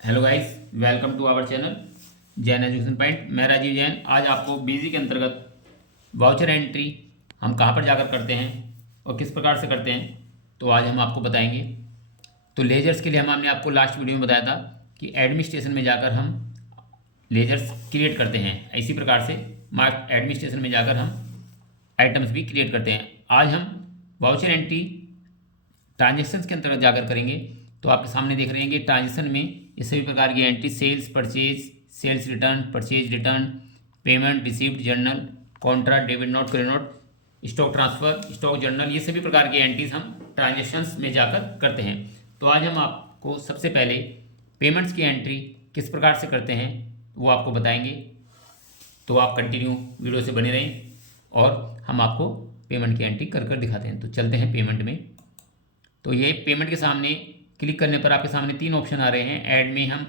Hello guys, welcome to our channel Jain education point. मैं राजीव जैन। आज आपको बीजी के अंतर्गत वाउचर एंट्री हम कहाँ पर जाकर करते हैं और किस प्रकार से करते हैं, तो आज हम आपको बताएंगे। तो लेजर्स के लिए हमने आपको लास्ट वीडियो में बताया था कि एडमिनिस्ट्रेशन में जाकर हम लेजर्स क्रिएट करते हैं। इसी प्रकार से मार्क एडमिनिस्ट्रेशन में जाकर हम आइटम्स भी क्रिएट करते हैं। आज हम वाउचर एंट्री ट्रांजेक्शन्स के अंतर्गत जाकर करेंगे। तो आपके सामने देख रहे हैं कि ट्रांजेक्शन में ये सभी प्रकार की entry sales, purchase, sales return, purchase return, payment, receipt, journal, contra, debit note, credit note, stock transfer, stock journal, ये सभी प्रकार की एंट्रीज हम ट्रांजेक्शन्स में जाकर करते हैं। तो आज हम आपको सबसे पहले पेमेंट्स की एंट्री किस प्रकार से करते हैं वो आपको बताएंगे। तो आप कंटिन्यू वीडियो से बने रहें और हम आपको पेमेंट की एंट्री कर दिखाते हैं। तो चलते हैं पेमेंट में। तो ये पेमेंट के सामने क्लिक करने पर आपके सामने तीन ऑप्शन आ रहे हैं। ऐड में हम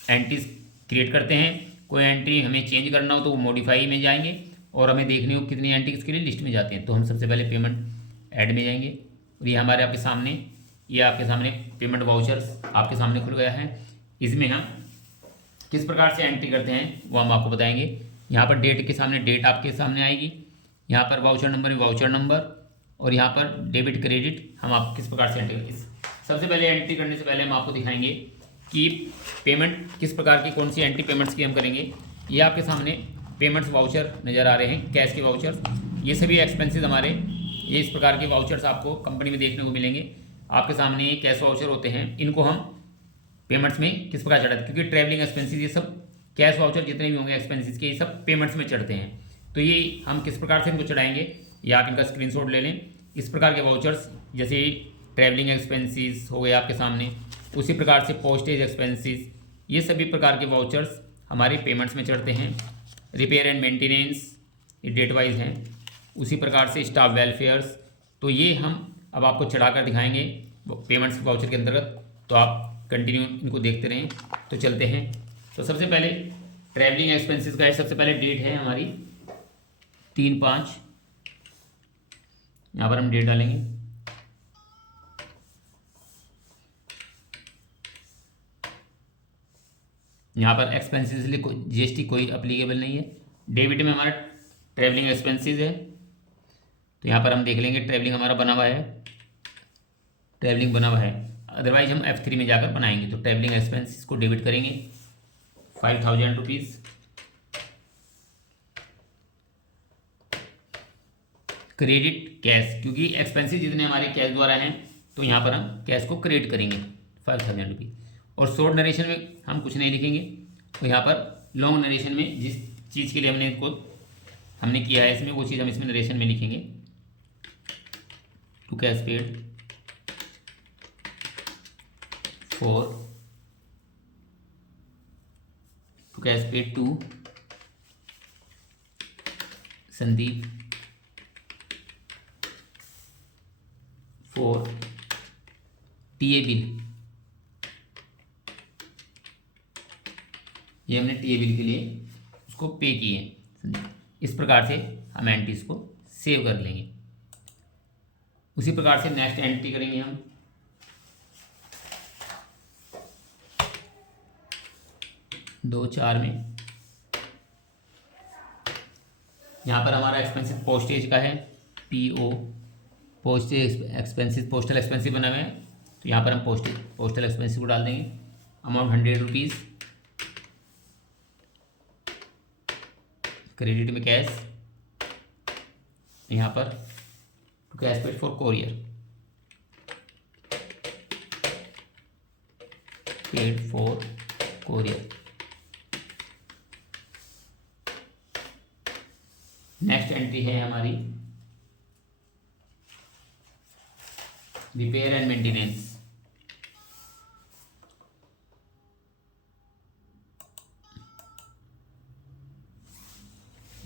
एंट्रीज क्रिएट करते हैं। कोई एंट्री हमें चेंज करना हो तो वो मॉडिफाई में जाएंगे और हमें देखनी हो कितनी एंट्री इसके लिए लिस्ट में जाते हैं। तो हम सबसे पहले पेमेंट ऐड में जाएंगे और ये हमारे आपके सामने पेमेंट वाउचर्स आपके सामने खुल गया है। इसमें हम किस प्रकार से एंट्री करते हैं वो हम आपको बताएंगे। यहाँ पर डेट के सामने डेट आपके सामने आएगी, यहाँ पर वाउचर नंबर और यहाँ पर डेबिट क्रेडिट हम आप किस प्रकार से एंट्री करेंगे। सबसे पहले एंट्री करने से पहले हम आपको दिखाएंगे कि पेमेंट किस प्रकार की कौन सी एंट्री पेमेंट्स की हम करेंगे। ये आपके सामने पेमेंट्स वाउचर नज़र आ रहे हैं, कैश के वाउचर्स। ये सभी एक्सपेंसेस हमारे, ये इस प्रकार के वाउचर्स आपको कंपनी में देखने को मिलेंगे। आपके सामने ये कैश वाउचर होते हैं, इनको हम पेमेंट्स में किस प्रकार चढ़ाते हैं, क्योंकि ट्रैवलिंग एक्सपेंसेस ये सब कैश वाउचर जितने भी होंगे एक्सपेंसेस के, ये सब पेमेंट्स में चढ़ते हैं। तो ये हम किस प्रकार से इनको चढ़ाएंगे, या आप इनका स्क्रीनशॉट ले लें। इस प्रकार के वाउचर्स जैसे ट्रैवलिंग एक्सपेंसेस हो गए आपके सामने, उसी प्रकार से पोस्टेज एक्सपेंसेस, ये सभी प्रकार के वाउचर्स हमारे पेमेंट्स में चढ़ते हैं। रिपेयर एंड मेंटेनेंस ये डेट वाइज हैं, उसी प्रकार से स्टाफ वेलफेयर्स। तो ये हम अब आपको चढ़ाकर दिखाएंगे पेमेंट्स वाउचर के अंतर्गत। तो आप कंटिन्यू इनको देखते रहें। तो चलते हैं। तो सबसे पहले ट्रैवलिंग एक्सपेंसेस का सबसे पहले डेट है हमारी 3/5। यहाँ पर हम डेट डालेंगे। यहाँ पर एक्सपेंसेस के लिए कोई जीएसटी कोई अप्लीकेबल नहीं है। डेबिट में हमारा ट्रैवलिंग एक्सपेंसेस है, तो यहाँ पर हम देख लेंगे ट्रैवलिंग हमारा बना हुआ है, ट्रैवलिंग बना हुआ है। अदरवाइज हम F3 में जाकर बनाएंगे। तो ट्रैवलिंग एक्सपेंसेस को डेबिट करेंगे 5000 रुपीज़। क्रेडिट कैश, क्योंकि एक्सपेंसेस जितने हमारे कैश द्वारा हैं तो यहाँ पर हम कैश को क्रेडिट करेंगे 5000 रुपीज़। और शॉर्ट नरेशन में हम कुछ नहीं लिखेंगे। तो यहाँ पर लॉन्ग नरेशन में जिस चीज़ के लिए हमने किया है इसमें, वो चीज़ हम इसमें नरेशन में लिखेंगे। To cash paid for to cash paid to Sandeep for TA bill. ये हमने टीए बिल के लिए उसको पे किए। इस प्रकार से हम एंट्रीज को सेव कर लेंगे। उसी प्रकार से नेक्स्ट एंट्री करेंगे हम। दो चार में यहाँ पर हमारा एक्सपेंसिव पोस्टेज का है, PO postage expensive, postal expensive बना हुआ है। तो यहाँ पर हम पोस्टल एक्सपेंसिव को डाल देंगे। Amount 100 rupees. क्रेडिट में कैश, यहाँ पर to cash paid for courier, paid for courier. Next entry है हमारी रिपेयर एंड मेंटेनेंस।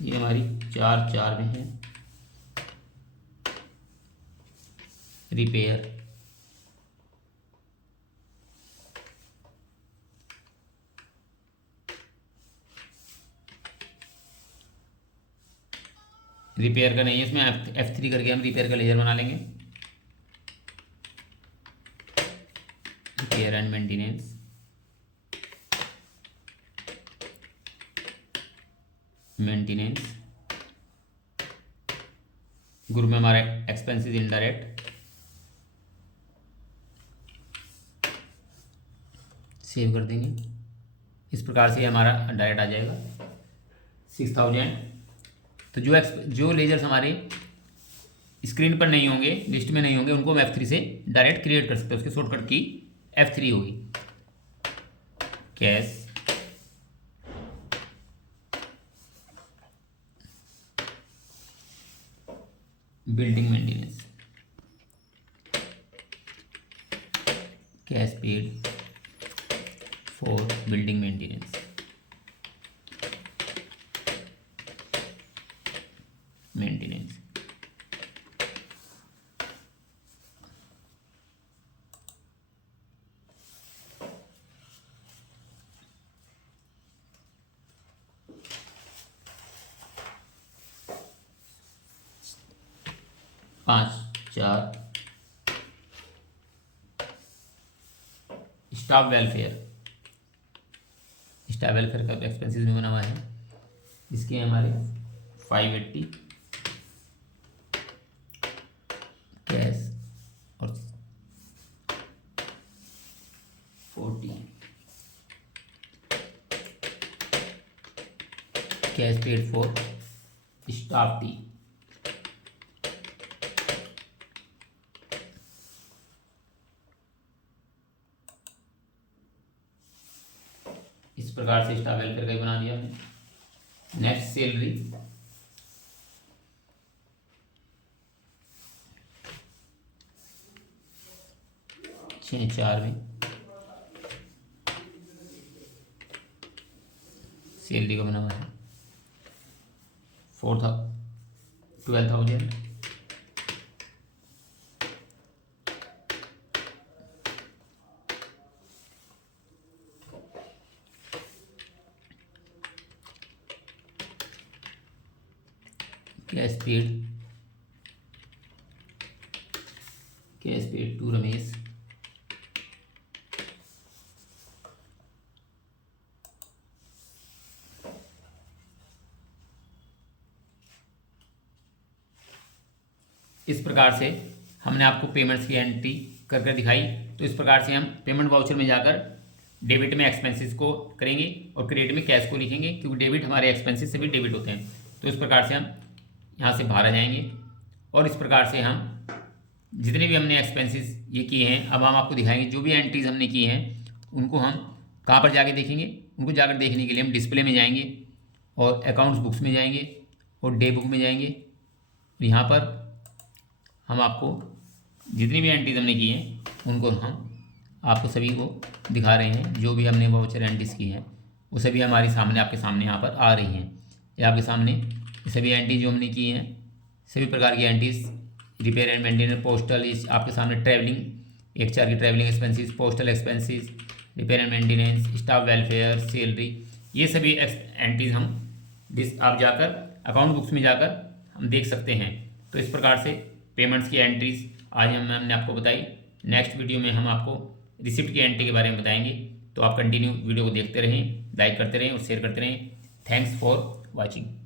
ये हमारी 4/4 में है। रिपेयर, रिपेयर का नहीं है इसमें, F3 करके हम रिपेयर का लेजर बना लेंगे। Repair and maintenance maintenance, group में हमारा एक्सपेंसेस इनडायरेक्ट, सेव कर देंगे। इस प्रकार से हमारा डायरेक्ट आ जाएगा 6000। तो जो लेजर्स हमारे स्क्रीन पर नहीं होंगे, लिस्ट में नहीं होंगे, उनको हम F3 से डायरेक्ट क्रिएट कर सकते हैं। उसकी शॉर्टकट की F3 होगी। Cash, building maintenance, cash paid for building maintenance, maintenance. पाँच चार स्टाफ वेलफेयर, स्टाफ वेलफेयर का एक्सपेंसेस में बना हुआ है। इसके हमारे 580 कैश और 40 cash paid for staff T. इस प्रकार से स्टाफ वेलफेयर का ही बना दिया हमने। नेक्स्ट सैलरी, छः चार में सैलरी का बना हुआ है 12,000। कैश पेड टू रमेश, इस प्रकार से हमने आपको पेमेंट्स की एंट्री कर कर दिखाई। तो इस प्रकार से हम पेमेंट वाउचर में जाकर डेबिट में एक्सपेंसेस को करेंगे और क्रेडिट में कैश को लिखेंगे, क्योंकि डेबिट हमारे एक्सपेंसेस से भी डेबिट होते हैं। तो इस प्रकार से हम यहाँ से बाहर आ जाएंगे और इस प्रकार से हम जितने भी हमने एक्सपेंसेस ये किए हैं, अब हम आपको दिखाएंगे जो भी एंट्रीज हमने की हैं उनको हम कहाँ पर जाके देखेंगे। उनको जाकर देखने के लिए हम डिस्प्ले में जाएंगे और अकाउंट्स बुक्स में जाएंगे और डे बुक में जाएंगे। यहाँ पर हम आपको जितनी भी एंट्रीज हमने की हैं उनको हम आपको सभी को दिखा रहे हैं। जो भी हमने वाउचर एंट्रीज की हैं वो सभी हमारे सामने, आपके सामने यहाँ पर आ रही हैं। ये आपके सामने सभी एंट्रीज जो हमने की हैं, सभी प्रकार की entries, repair and maintenance, postal, इस आपके सामने ट्रैवलिंग, 1/4 की travelling expenses, postal expenses, repair and maintenance, staff welfare, salary, ये सभी एंट्रीज हम आप जाकर अकाउंट बुक्स में जाकर हम देख सकते हैं। तो इस प्रकार से पेमेंट्स की एंट्रीज आज हमने आपको बताई। नेक्स्ट वीडियो में हम आपको रिसिप्ट की एंट्री के बारे में बताएंगे। तो आप कंटिन्यू वीडियो को देखते रहें, लाइक करते रहें और शेयर करते रहें। Thanks for watching.